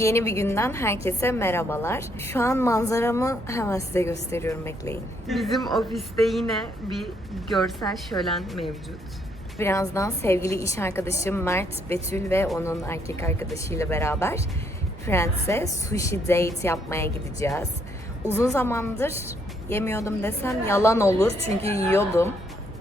Yeni bir günden herkese merhabalar. Şu an manzaramı hemen size gösteriyorum bekleyin. Bizim ofiste yine bir görsel şölen mevcut. Birazdan sevgili iş arkadaşım Mert, Betül ve onun erkek arkadaşıyla beraber Friends'e sushi date yapmaya gideceğiz. Uzun zamandır yemiyordum desem yalan olur çünkü yiyordum.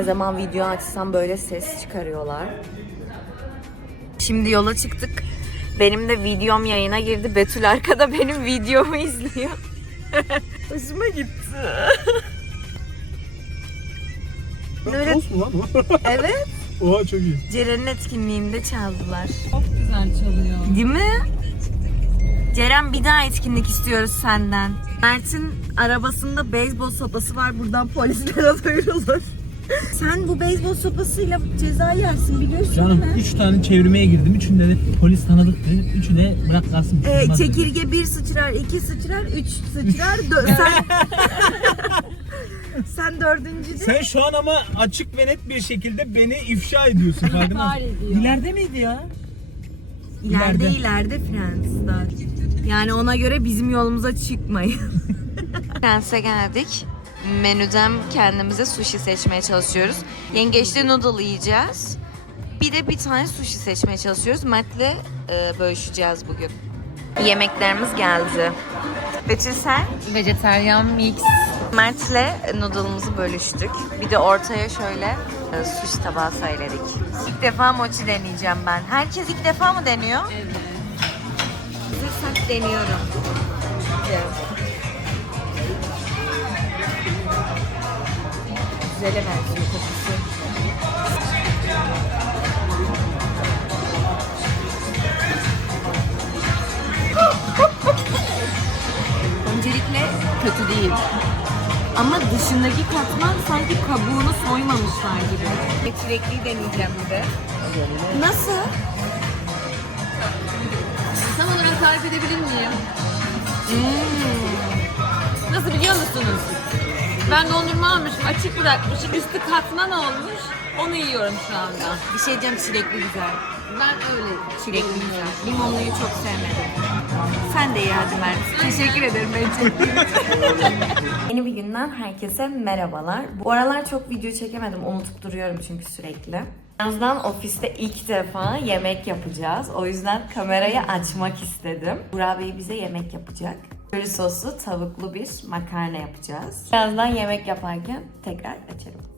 Ne zaman video açsam böyle ses çıkarıyorlar. Şimdi yola çıktık. Benim de videom yayına girdi. Betül arkada benim videomu izliyor. Hoşuma gitti. Böyle- Tost mu lan? Evet. Oha çok iyi. Ceren'in etkinliğinde çaldılar. güzel çalıyor. Değil mi? Ceren bir daha etkinlik istiyoruz senden. Mert'in arabasında beyzbol sopası var. Buradan polislere duyurulur. Sen bu beyzbol sopasıyla ceza yersin biliyorsun Canım değil mi? 3 tane çevirmeye girdim. Üçünde de polis tanıdık dedi. Üçü de bırak kalsın. Ee, dedi. çekirge bir sıçrar, iki sıçrar, üç sıçrar, dö- sen... sen dördüncü de... Sen şu an ama açık ve net bir şekilde beni ifşa ediyorsun farkında mısın? İleride miydi ya? İleride ileride. ileride Fransızlar. Yani ona göre bizim yolumuza çıkmayın. Fransa'ya geldik. Menüden kendimize sushi seçmeye çalışıyoruz. Yengeçli noodle yiyeceğiz. Bir de bir tane sushi seçmeye çalışıyoruz. Mert'le e, bölüşeceğiz bugün. Yemeklerimiz geldi. Betül sen? Vejeteryan mix. Mert'le noodle'ımızı bölüştük. Bir de ortaya şöyle e, sushi tabağı söyledik. İlk defa mochi deneyeceğim ben. Herkes ilk defa mı deniyor? Evet. Hazırsak deniyorum. Güzele benziyor kokusu. Öncelikle kötü değil. Ama dışındaki katman sanki kabuğunu soymamışlar gibi. Çilekliyi deneyeceğim bir de. Nasıl? Tam olarak tarif edebilir miyim? Nasıl biliyor musunuz? Ben dondurma almışım, açık bırakmışım. Üstü katman olmuş. Onu yiyorum şu anda. Bir şey diyeceğim çilekli güzel. Ben öyle Çilekli güzel. Limonluyu çok sevmedim. Sen de iyi hadi Mert. Teşekkür ederim ben Yeni bir günden herkese merhabalar. Bu aralar çok video çekemedim. Unutup duruyorum çünkü sürekli. Birazdan ofiste ilk defa yemek yapacağız. O yüzden kamerayı açmak istedim. Burak Bey bize yemek yapacak. Köri soslu tavuklu bir makarna yapacağız. Birazdan yemek yaparken tekrar açarım.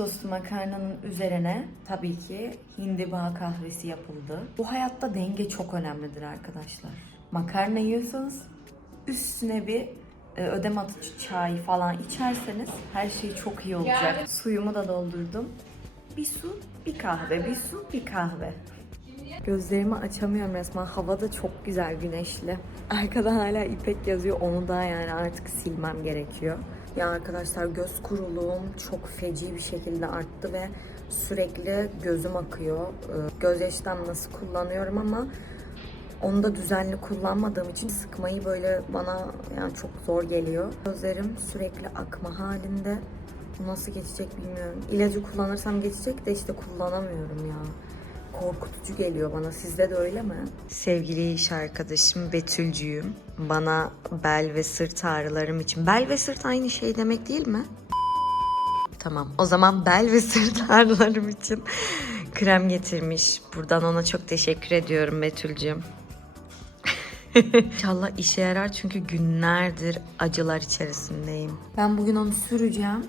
Soslu makarnanın üzerine tabii ki hindiba kahvesi yapıldı. Bu hayatta denge çok önemlidir arkadaşlar. Makarna yiyorsanız üstüne bir e, ödem atıcı çay falan içerseniz her şey çok iyi olacak. Suyumu da doldurdum. Bir su, bir kahve, bir su, bir kahve. Gözlerimi açamıyorum resmen. Hava da çok güzel, güneşli. Arkadan hala İpek yazıyor. Onu da yani artık silmem gerekiyor. Ya arkadaşlar göz kuruluğum çok feci bir şekilde arttı ve sürekli gözüm akıyor. Ee, Göz nasıl kullanıyorum ama onu da düzenli kullanmadığım için sıkmayı böyle bana yani çok zor geliyor. Gözlerim sürekli akma halinde. Bu nasıl geçecek bilmiyorum. İlacı kullanırsam geçecek de işte kullanamıyorum ya korkutucu geliyor bana. Sizde de öyle mi? Sevgili iş arkadaşım Betülcüğüm. Bana bel ve sırt ağrılarım için. Bel ve sırt aynı şey demek değil mi? Tamam. O zaman bel ve sırt ağrılarım için krem getirmiş. Buradan ona çok teşekkür ediyorum Betülcüğüm. İnşallah işe yarar çünkü günlerdir acılar içerisindeyim. Ben bugün onu süreceğim.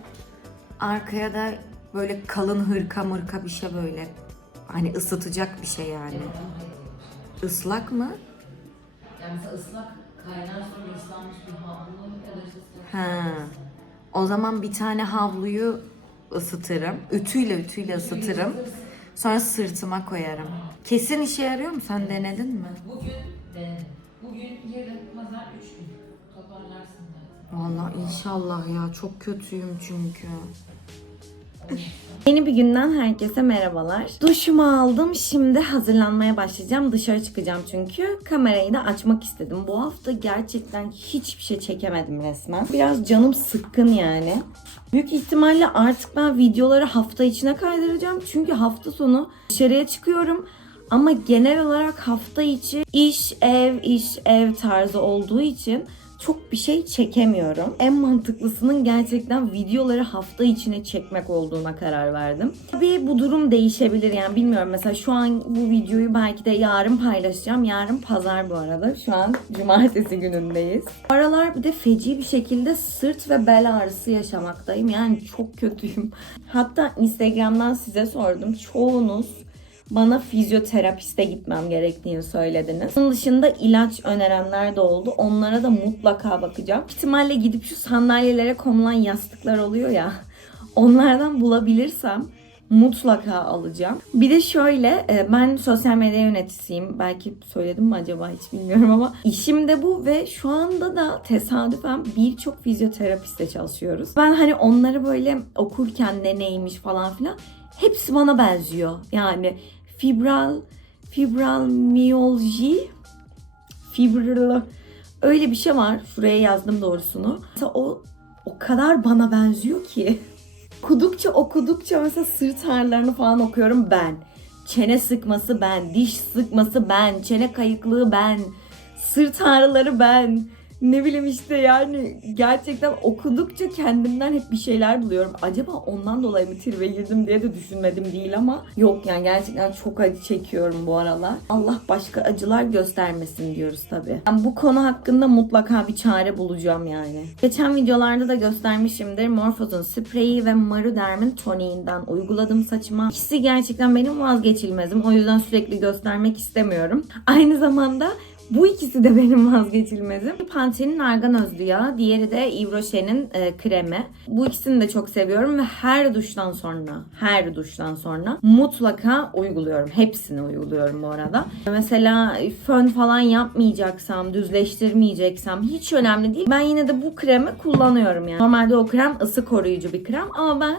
Arkaya da böyle kalın hırka mırka bir şey böyle. Hani ısıtacak bir şey yani. Islak mı? Yani mesela ıslak kaynar sonra ıslanmış bir havlu işte ıslak. Ha. O zaman bir tane havluyu ısıtırım. Ütüyle ütüyle ısıtırım. Sonra sırtıma koyarım. Kesin işe yarıyor mu? Sen denedin mi? Bugün denedim. Bugün, yarın, pazar, üç gün. Toparlarsın zaten. Vallahi inşallah ya çok kötüyüm çünkü. Yeni bir günden herkese merhabalar. Duşumu aldım. Şimdi hazırlanmaya başlayacağım. Dışarı çıkacağım çünkü. Kamerayı da açmak istedim. Bu hafta gerçekten hiçbir şey çekemedim resmen. Biraz canım sıkkın yani. Büyük ihtimalle artık ben videoları hafta içine kaydıracağım. Çünkü hafta sonu dışarıya çıkıyorum. Ama genel olarak hafta içi iş, ev, iş, ev tarzı olduğu için çok bir şey çekemiyorum. En mantıklısının gerçekten videoları hafta içine çekmek olduğuna karar verdim. Tabii bu durum değişebilir yani bilmiyorum. Mesela şu an bu videoyu belki de yarın paylaşacağım. Yarın pazar bu arada. Şu an cumartesi günündeyiz. Bu aralar bir de feci bir şekilde sırt ve bel ağrısı yaşamaktayım. Yani çok kötüyüm. Hatta Instagram'dan size sordum. Çoğunuz bana fizyoterapiste gitmem gerektiğini söylediniz. Bunun dışında ilaç önerenler de oldu. Onlara da mutlaka bakacağım. İhtimalle gidip şu sandalyelere konulan yastıklar oluyor ya. Onlardan bulabilirsem mutlaka alacağım. Bir de şöyle e, ben sosyal medya yöneticisiyim. Belki söyledim mi acaba hiç bilmiyorum ama işim de bu ve şu anda da tesadüfen birçok fizyoterapistle çalışıyoruz. Ben hani onları böyle okurken ne neymiş falan filan hepsi bana benziyor. Yani fibral fibromiyalji fibral öyle bir şey var. Şuraya yazdım doğrusunu. Mesela o o kadar bana benziyor ki. Okudukça okudukça mesela sırt ağrılarını falan okuyorum ben. Çene sıkması ben, diş sıkması ben, çene kayıklığı ben, sırt ağrıları ben. Ne bileyim işte yani gerçekten okudukça kendimden hep bir şeyler buluyorum. Acaba ondan dolayı mı tribe girdim diye de düşünmedim değil ama yok yani gerçekten çok acı çekiyorum bu aralar. Allah başka acılar göstermesin diyoruz tabii. Ben bu konu hakkında mutlaka bir çare bulacağım yani. Geçen videolarda da göstermişimdir. Morphose'un spreyi ve Maruderm'in toniğinden uyguladım saçıma. İkisi gerçekten benim vazgeçilmezim. O yüzden sürekli göstermek istemiyorum. Aynı zamanda bu ikisi de benim vazgeçilmezim. Pantene'in argan özlü yağı, diğeri de Yves Rocher'in e, kremi. Bu ikisini de çok seviyorum ve her duştan sonra, her duştan sonra mutlaka uyguluyorum. Hepsini uyguluyorum bu arada. Mesela fön falan yapmayacaksam, düzleştirmeyeceksem hiç önemli değil. Ben yine de bu kremi kullanıyorum yani. Normalde o krem ısı koruyucu bir krem ama ben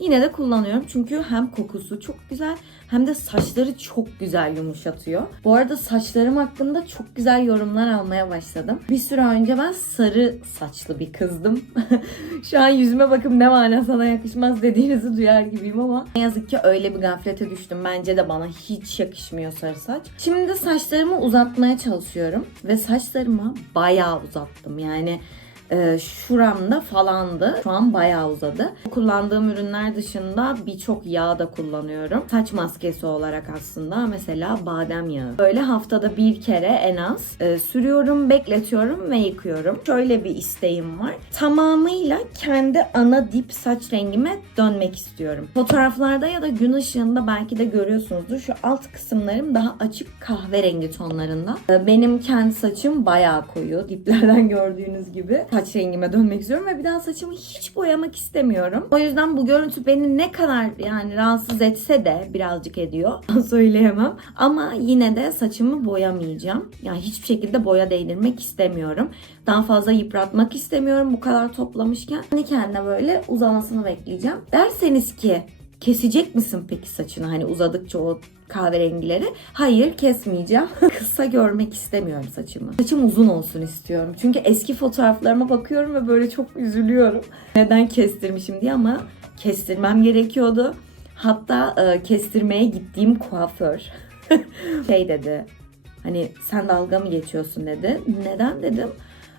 yine de kullanıyorum. Çünkü hem kokusu çok güzel hem de saçları çok güzel yumuşatıyor. Bu arada saçlarım hakkında çok güzel yorumlar almaya başladım. Bir süre önce ben sarı saçlı bir kızdım. Şu an yüzüme bakıp ne var sana yakışmaz dediğinizi duyar gibiyim ama ne yazık ki öyle bir gaflete düştüm. Bence de bana hiç yakışmıyor sarı saç. Şimdi saçlarımı uzatmaya çalışıyorum ve saçlarımı bayağı uzattım. Yani e, şuramda falandı. Şu an bayağı uzadı. Kullandığım ürünler dışında birçok yağ da kullanıyorum. Saç maskesi olarak aslında mesela badem yağı. Böyle haftada bir kere en az e, sürüyorum, bekletiyorum ve yıkıyorum. Şöyle bir isteğim var. Tamamıyla kendi ana dip saç rengime dönmek istiyorum. Fotoğraflarda ya da gün ışığında belki de görüyorsunuzdur. Şu alt kısımlarım daha açık kahverengi tonlarında. E, Benim kendi saçım bayağı koyu. Diplerden gördüğünüz gibi. Rengime dönmek istiyorum ve bir daha saçımı hiç boyamak istemiyorum. O yüzden bu görüntü beni ne kadar yani rahatsız etse de birazcık ediyor. Söyleyemem. Ama yine de saçımı boyamayacağım. Yani hiçbir şekilde boya değdirmek istemiyorum. Daha fazla yıpratmak istemiyorum bu kadar toplamışken. Kendi kendine böyle uzamasını bekleyeceğim. Derseniz ki kesecek misin peki saçını hani uzadıkça o kahverengileri? Hayır kesmeyeceğim. Kısa görmek istemiyorum saçımı. Saçım uzun olsun istiyorum. Çünkü eski fotoğraflarıma bakıyorum ve böyle çok üzülüyorum. Neden kestirmişim diye ama kestirmem gerekiyordu. Hatta e, kestirmeye gittiğim kuaför şey dedi. Hani sen dalga mı geçiyorsun dedi. Neden dedim.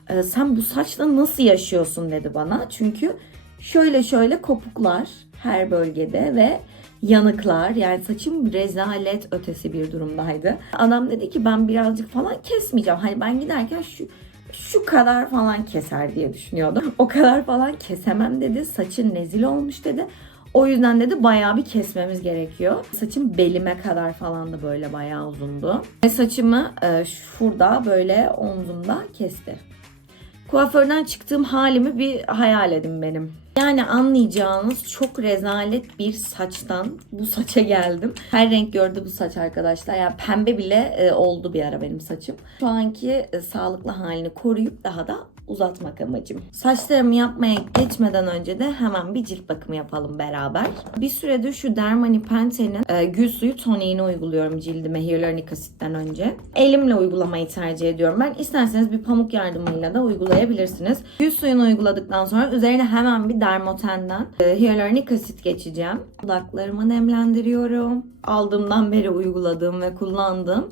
"E, sen bu saçla nasıl yaşıyorsun dedi bana. Çünkü şöyle şöyle kopuklar her bölgede ve yanıklar yani saçım rezalet ötesi bir durumdaydı. Adam dedi ki ben birazcık falan kesmeyeceğim. Hani ben giderken şu şu kadar falan keser diye düşünüyordum. O kadar falan kesemem dedi. Saçın nezil olmuş dedi. O yüzden dedi bayağı bir kesmemiz gerekiyor. Saçım belime kadar falan da böyle bayağı uzundu. Ve saçımı e, şurada böyle omzumda kesti. Kuaförden çıktığım halimi bir hayal edin benim. Yani anlayacağınız çok rezalet bir saçtan bu saça geldim. Her renk gördü bu saç arkadaşlar. Yani pembe bile e, oldu bir ara benim saçım. Şu anki e, sağlıklı halini koruyup daha da uzatmak amacım. Saçlarımı yapmaya geçmeden önce de hemen bir cilt bakımı yapalım beraber. Bir süredir şu Dermani Pente'nin e, gül suyu toniğini uyguluyorum cildime hyaluronik asitten önce. Elimle uygulamayı tercih ediyorum. Ben isterseniz bir pamuk yardımıyla da uygulayabilirsiniz. Gül suyunu uyguladıktan sonra üzerine hemen bir Dermoten'den e, hyaluronik asit geçeceğim. Dudaklarımı nemlendiriyorum. Aldığımdan beri uyguladığım ve kullandığım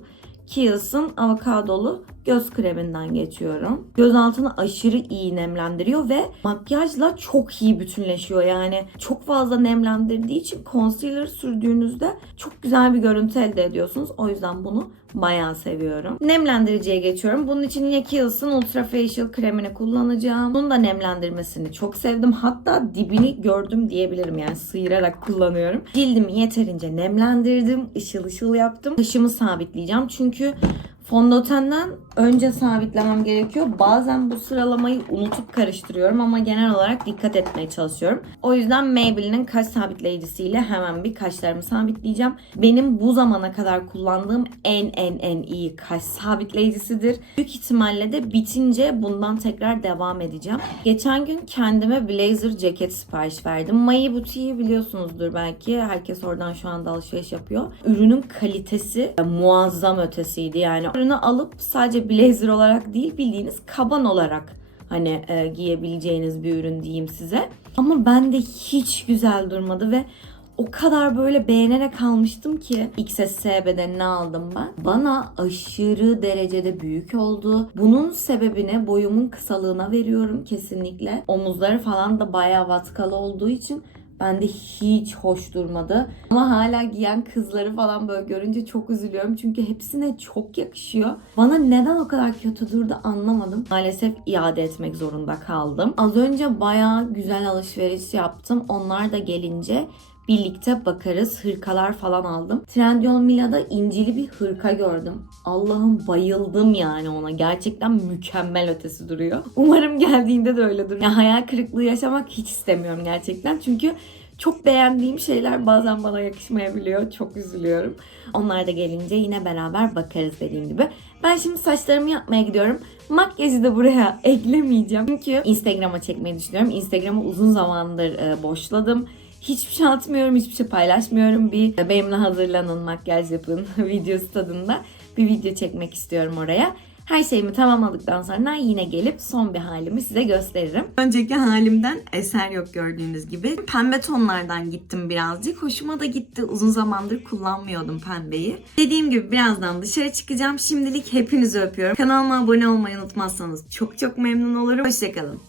Kiehl's'ın avokadolu göz kreminden geçiyorum. Göz altını aşırı iyi nemlendiriyor ve makyajla çok iyi bütünleşiyor. Yani çok fazla nemlendirdiği için concealer sürdüğünüzde çok güzel bir görüntü elde ediyorsunuz. O yüzden bunu bayağı seviyorum. Nemlendiriciye geçiyorum. Bunun için yine Kiehl's'ın Ultra Facial kremini kullanacağım. Bunun da nemlendirmesini çok sevdim. Hatta dibini gördüm diyebilirim yani sıyırarak kullanıyorum. Cildimi yeterince nemlendirdim. ışıl ışıl yaptım. Kaşımı sabitleyeceğim çünkü Fondötenden önce sabitlemem gerekiyor. Bazen bu sıralamayı unutup karıştırıyorum ama genel olarak dikkat etmeye çalışıyorum. O yüzden Maybelline'in kaş sabitleyicisiyle hemen bir kaşlarımı sabitleyeceğim. Benim bu zamana kadar kullandığım en en en iyi kaş sabitleyicisidir. Büyük ihtimalle de bitince bundan tekrar devam edeceğim. Geçen gün kendime blazer ceket sipariş verdim. Mayi Boutique'i biliyorsunuzdur belki. Herkes oradan şu anda alışveriş yapıyor. Ürünün kalitesi muazzam ötesiydi. Yani ürünü alıp sadece blazer olarak değil bildiğiniz kaban olarak hani e, giyebileceğiniz bir ürün diyeyim size. Ama bende hiç güzel durmadı ve o kadar böyle beğenerek almıştım ki XS bedenini aldım ben. Bana aşırı derecede büyük oldu. Bunun sebebini boyumun kısalığına veriyorum kesinlikle. Omuzları falan da bayağı vatkalı olduğu için bende hiç hoş durmadı. Ama hala giyen kızları falan böyle görünce çok üzülüyorum. Çünkü hepsine çok yakışıyor. Bana neden o kadar kötü durdu anlamadım. Maalesef iade etmek zorunda kaldım. Az önce bayağı güzel alışveriş yaptım. Onlar da gelince birlikte bakarız. Hırkalar falan aldım. Trendyol Mila'da incili bir hırka gördüm. Allah'ım bayıldım yani ona. Gerçekten mükemmel ötesi duruyor. Umarım geldiğinde de öyle durur. Ya hayal kırıklığı yaşamak hiç istemiyorum gerçekten. Çünkü çok beğendiğim şeyler bazen bana yakışmayabiliyor. Çok üzülüyorum. Onlar da gelince yine beraber bakarız dediğim gibi. Ben şimdi saçlarımı yapmaya gidiyorum. Makyajı da buraya eklemeyeceğim. Çünkü Instagram'a çekmeyi düşünüyorum. Instagram'ı uzun zamandır e, boşladım. Hiçbir şey atmıyorum, hiçbir şey paylaşmıyorum. Bir benimle hazırlanın, makyaj yapın videosu tadında bir video çekmek istiyorum oraya. Her şeyimi tamamladıktan sonra yine gelip son bir halimi size gösteririm. Önceki halimden eser yok gördüğünüz gibi. Pembe tonlardan gittim birazcık. Hoşuma da gitti. Uzun zamandır kullanmıyordum pembeyi. Dediğim gibi birazdan dışarı çıkacağım. Şimdilik hepinizi öpüyorum. Kanalıma abone olmayı unutmazsanız çok çok memnun olurum. Hoşçakalın.